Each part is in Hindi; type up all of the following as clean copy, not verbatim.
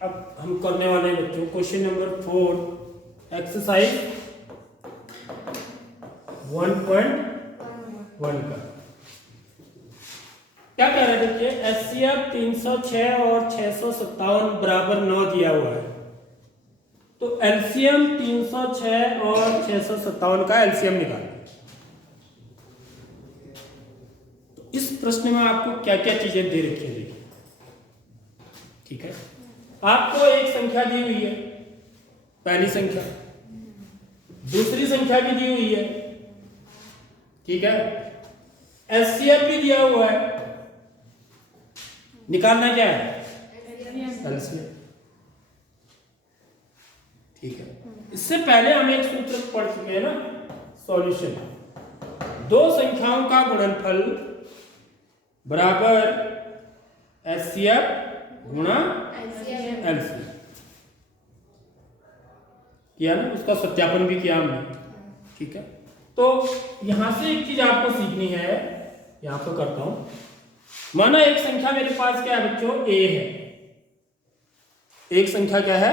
अब हम करने वाले हैं बच्चों क्वेश्चन नंबर 4 एक्सरसाइज 1.1 का। क्या कह रहे थे बच्चे, HCF 306 और 657 बराबर 9 दिया हुआ है, तो एलसीएम 306 और 657 का एलसीएम निकालना। तो इस प्रश्न में आपको क्या क्या चीजें दे रखी है देखिए, ठीक है। आपको एक संख्या दी हुई है, पहली संख्या, दूसरी संख्या भी दी हुई है, ठीक है। एचसीएफ भी दिया हुआ है, निकालना क्या है, एलसीएम, ठीक है। इससे पहले हम एक सूत्र पढ़ चुके हैं ना, सॉल्यूशन। दो संख्याओं का गुणनफल बराबर एचसीएफ गुणा एलसीएम किया ना, उसका सत्यापन भी किया हमने, ठीक है। तो यहां से एक चीज आपको सीखनी है, यहां पर करता हूं। माना एक संख्या मेरे पास क्या है बच्चों, ए है। एक संख्या क्या है,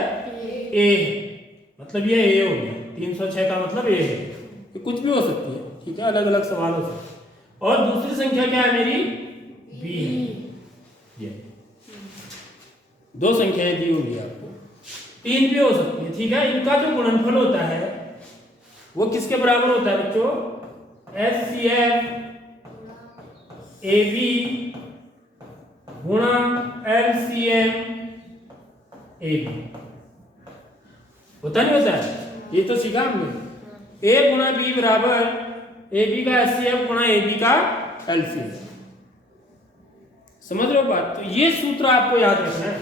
ए है, मतलब ये ए हो गया। 306 का मतलब ए है, ये कुछ भी हो सकती है, ठीक है, अलग अलग सवाल हो सकते हैं। और दूसरी संख्या क्या है मेरी, बी है। ये दो संख्याएं दी होंगी आपको, तीन भी हो सकती है, ठीक है। इनका जो गुणनफल होता है वो किसके बराबर होता है बच्चों, एचसीएफ AB गुणा एलसीएम AB, होता नहीं होता है, ये तो सीखा हमने। A गुणा B बराबर AB का एचसीएफ गुणा AB का एलसीएम, समझ रहे हो बात। तो ये सूत्र आपको याद रखना है,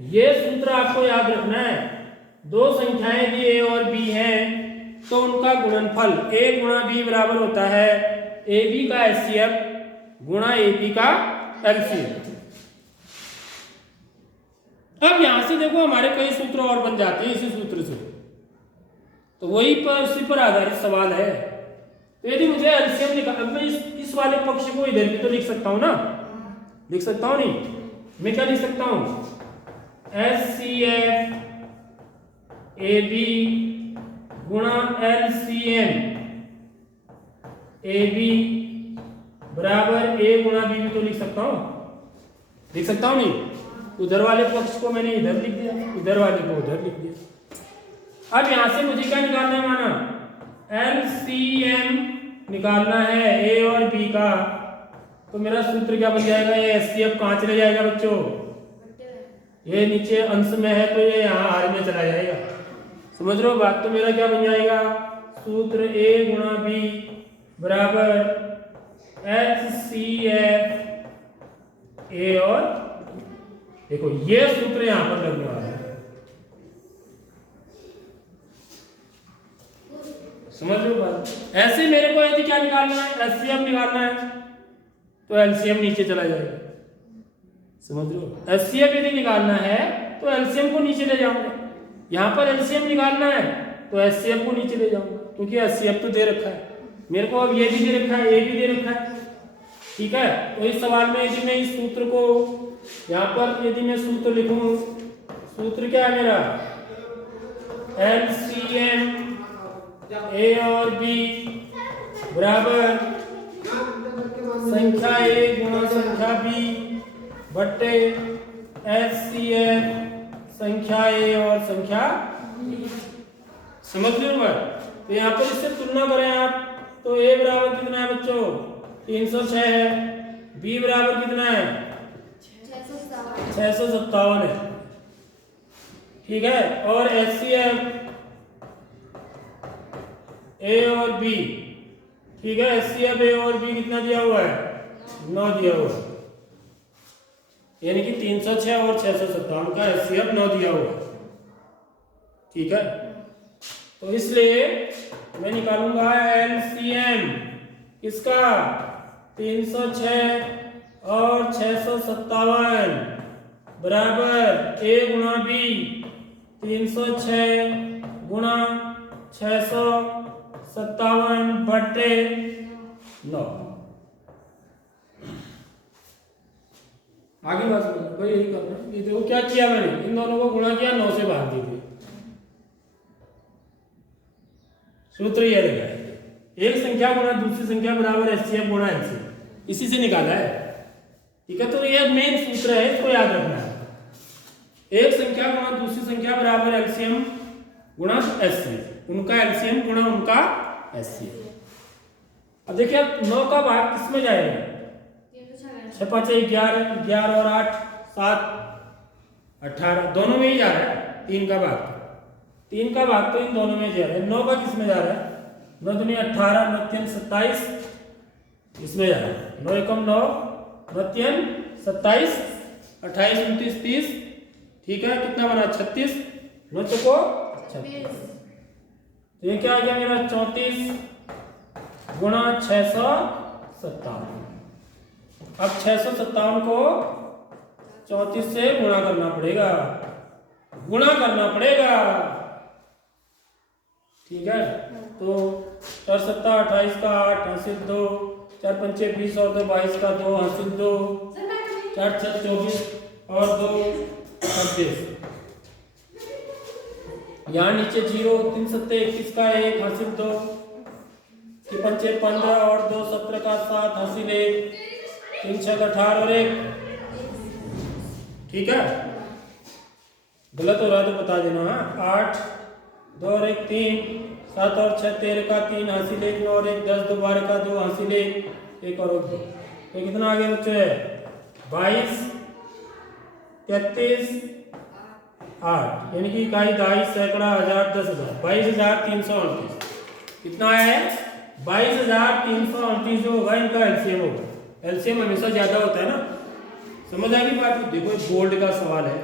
ये सूत्र आपको याद रखना है। दो संख्याएं दी A और B हैं, तो उनका गुणनफल A गुणा B बराबर होता है AB का एचसीएफ गुणा AB का एलसीएम। अब यहां से देखो हमारे कई सूत्र और बन जाते हैं इसी सूत्र से, तो वही पर इसी पर आधारित सवाल है। तो यदि मुझे एलसीएम निकालना, मैं इस वाले पक्ष को इधर भी तो लिख सकता हूं ना, लिख सकता हूं नहीं, मैं क्या लिख सकता हूं, एचसीएफ AB गुणा एलसीएम AB बराबर A गुणा B भी तो लिख सकता हूं, लिख सकता हूं नहीं। उधर वाले पक्ष को मैंने इधर लिख दिया, इधर वाले को उधर लिख दिया। अब यहां से मुझे क्या निकालना है, माना एलसीएम निकालना है A और B का, तो मेरा सूत्र क्या बन जाएगा, ये एचसीएफ कहां चले जाएगा बच्चों, ये नीचे अंश में है तो ये यहाँ आर में चला जाएगा, समझ रहे हो बात। तो मेरा क्या बन जाएगा, सूत्र A गुणा B बराबर एचसीएफ A और, देखो ये सूत्र यहां पर लगने वाला है, समझ रहे हो बात। ऐसे मेरे को यदि क्या निकालना है, एचसीएफ निकालना है, तो एलसीएम नीचे चला जाएगा, समझ रहे हो। एचसीएफ यदि निकालना है तो एलसीएम को नीचे ले जाऊंगा, यहां पर एलसीएम निकालना है तो एचसीएफ को नीचे ले जाऊंगा, क्योंकि एचसीएफ तो दे रखा है मेरे को, अब ये भी दे रखा है, ए भी दे रखा है, ठीक है। तो इस सवाल में यदि मैं इस सूत्र को यहां पर यदि मैं सूत्र लिखूं, सूत्र क्या है मेरा, एलसीएम A और B बराबर संख्या A गुणा संख्या B बट्टे एचसीएफ संख्या A और संख्या B, समझ लो बात। तो यहाँ पर इससे तुलना करें आप, तो A बराबर कितना है बच्चों, 306 है, B बराबर कितना है, 657 है, ठीक है। और एचसीएफ A और B, ठीक है, एचसीएफ A और B कितना दिया हुआ है, 9 दिया हुआ है, यानी कि 306 और 657 का एचसीएफ 9 दिया हुआ है, ठीक है। तो इसलिए मैं निकालूंगा एलसीएम किसका, 306 और 657 बराबर A गुणा B 306 गुणा 657 बटे 9। आगे बात समझ भाई, यही करना है। ये देखो क्या किया मैंने, इन दोनों को गुणा किया, 9 से भाग दी थी। सूत्र ये लगाया, एक संख्या गुणा दूसरी संख्या बराबर एचसीएफ गुणा एलसीएम, इसी से निकाला है। ठीक है, तो ये मेन सूत्र है, इसको याद रखना है। एक संख्या गुणा दूसरी संख्या बराबर एलसीएम गुणा एचसीएफ, उनका एलसीएम गुणा उनका एचसीएफ। अब देखिए 9 का भाग किस में जाएगा, 6 5 11, 11 और 8 7 18, दोनों में ही जा रहा है। 3 का भाग तो इन दोनों में जा रहा है। 9 का किस में जा रहा है, 9 दूनी 18, 9 3 27, इसमें जा रहा है। 9 एकम 9, 9 3 27, 28 29 30, ठीक है, कितना बना 36, 9 चौको 36। तो ये क्या आ गया मेरा 34 गुणा 657। अब 657 को 34 से गुणा करना पड़ेगा, ठीक है। तो 4 7 28 का 8 हासिल 2, 4 5 20 और 2 22 का 2 हासिल 2, 4 6 24 और 2 26। यहाँ नीचे 0, 3 7 21 का 1 हासिल 2, 5 15 और 2 17 का 7 हासिल 1, 3 6 18 और 1, ठीक है। गलत हो रहा है तो बता देना। 8 2 और 1 3, 7 और 6 13 का 3 हासिल 1, 9 और 1 10, 2 12 का 2 हासिल 1, 1 और 2। तो कितना आ गया बच्चों है 22 33 8, यानी कि इकाई दहाई सैकड़ा हजार 10,000, 22,338। कितना आया है 22,338 जो होगा इनका एलसीएम होगा। एलसीएम हमेशा ज्यादा होता है ना, समझ आ गई बात। देखो बोर्ड का सवाल है।